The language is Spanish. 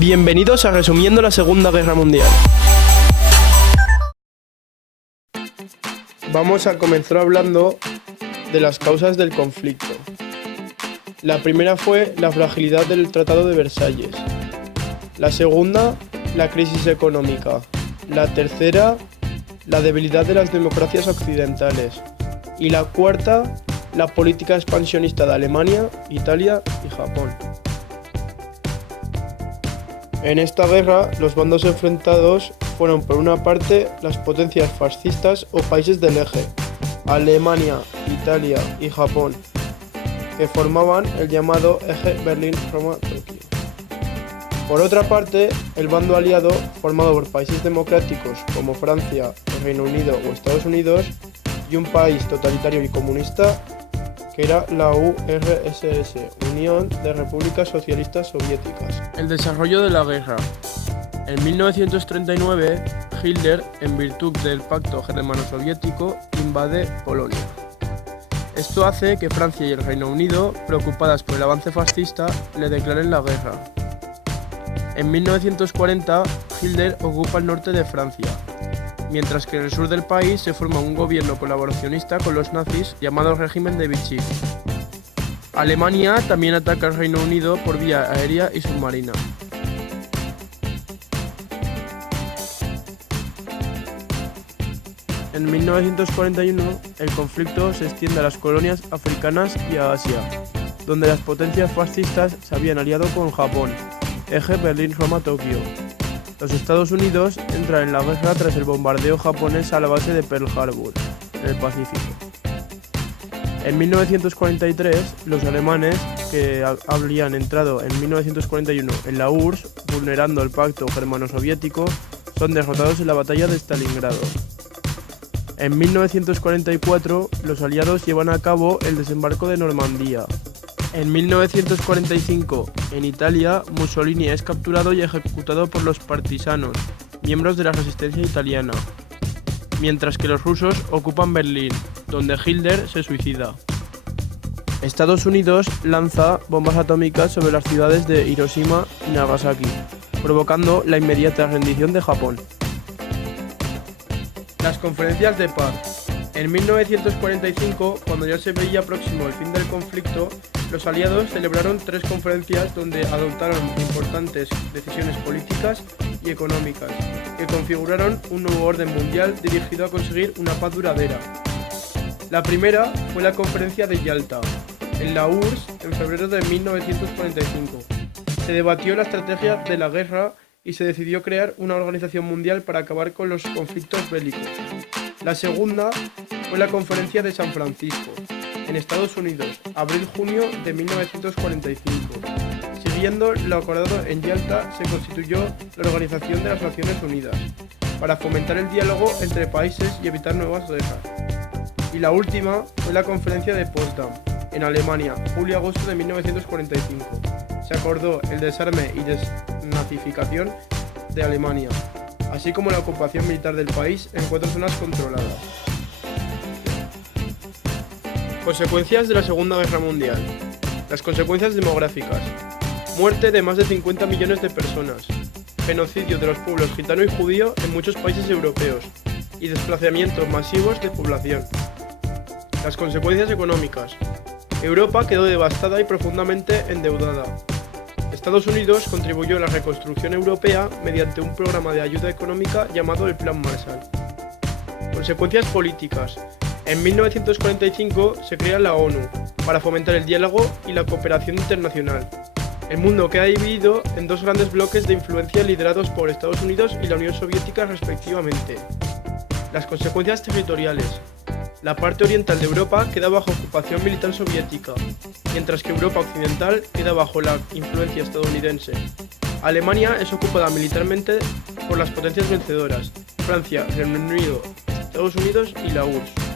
Bienvenidos a Resumiendo la Segunda Guerra Mundial. Vamos a comenzar hablando de las causas del conflicto. La primera fue la fragilidad del Tratado de Versalles. La segunda, la crisis económica. La tercera, la debilidad de las democracias occidentales. Y la cuarta, la política expansionista de Alemania, Italia y Japón. En esta guerra, los bandos enfrentados fueron por una parte las potencias fascistas o países del eje, Alemania, Italia y Japón, que formaban el llamado eje Berlín-Roma-Tokio. Por otra parte, el bando aliado, formado por países democráticos como Francia, el Reino Unido o Estados Unidos, y un país totalitario y comunista, que era la URSS, Unión de Repúblicas Socialistas Soviéticas. El desarrollo de la guerra. En 1939, Hitler, en virtud del Pacto Germano-Soviético, invade Polonia. Esto hace que Francia y el Reino Unido, preocupadas por el avance fascista, le declaren la guerra. En 1940, Hitler ocupa el norte de Francia, mientras que en el sur del país se forma un gobierno colaboracionista con los nazis llamado régimen de Vichy. Alemania también ataca al Reino Unido por vía aérea y submarina. En 1941, el conflicto se extiende a las colonias africanas y a Asia, donde las potencias fascistas se habían aliado con Japón, eje Berlín-Roma-Tokio. Los Estados Unidos entran en la guerra tras el bombardeo japonés a la base de Pearl Harbor, en el Pacífico. En 1943, los alemanes, que habrían entrado en 1941 en la URSS, vulnerando el pacto germano-soviético, son derrotados en la batalla de Stalingrado. En 1944, los aliados llevan a cabo el desembarco de Normandía. En 1945, en Italia, Mussolini es capturado y ejecutado por los partisanos, miembros de la resistencia italiana, mientras que los rusos ocupan Berlín, donde Hitler se suicida. Estados Unidos lanza bombas atómicas sobre las ciudades de Hiroshima y Nagasaki, provocando la inmediata rendición de Japón. Las conferencias de paz. En 1945, cuando ya se veía próximo el fin del conflicto, los aliados celebraron 3 conferencias donde adoptaron importantes decisiones políticas y económicas que configuraron un nuevo orden mundial dirigido a conseguir una paz duradera. La primera fue la Conferencia de Yalta, en la URSS, en febrero de 1945. Se debatió la estrategia de la guerra y se decidió crear una organización mundial para acabar con los conflictos bélicos. La segunda fue la Conferencia de San Francisco, en Estados Unidos, abril-junio de 1945. Siguiendo lo acordado en Yalta, se constituyó la Organización de las Naciones Unidas, para fomentar el diálogo entre países y evitar nuevas guerras. Y la última fue la Conferencia de Potsdam, en Alemania, julio-agosto de 1945. Se acordó el desarme y desnazificación de Alemania, así como la ocupación militar del país en 4 zonas controladas. Consecuencias de la Segunda Guerra Mundial. Las consecuencias demográficas. Muerte de más de 50 millones de personas. Genocidio de los pueblos gitano y judío en muchos países europeos. Y desplazamientos masivos de población. Las consecuencias económicas. Europa quedó devastada y profundamente endeudada. Estados Unidos contribuyó a la reconstrucción europea mediante un programa de ayuda económica llamado el Plan Marshall. Consecuencias políticas. En 1945 se crea la ONU para fomentar el diálogo y la cooperación internacional. El mundo queda dividido en 2 grandes bloques de influencia liderados por Estados Unidos y la Unión Soviética respectivamente. Las consecuencias territoriales. La parte oriental de Europa queda bajo ocupación militar soviética, mientras que Europa occidental queda bajo la influencia estadounidense. Alemania es ocupada militarmente por las potencias vencedoras, Francia, Reino Unido, Estados Unidos y la URSS.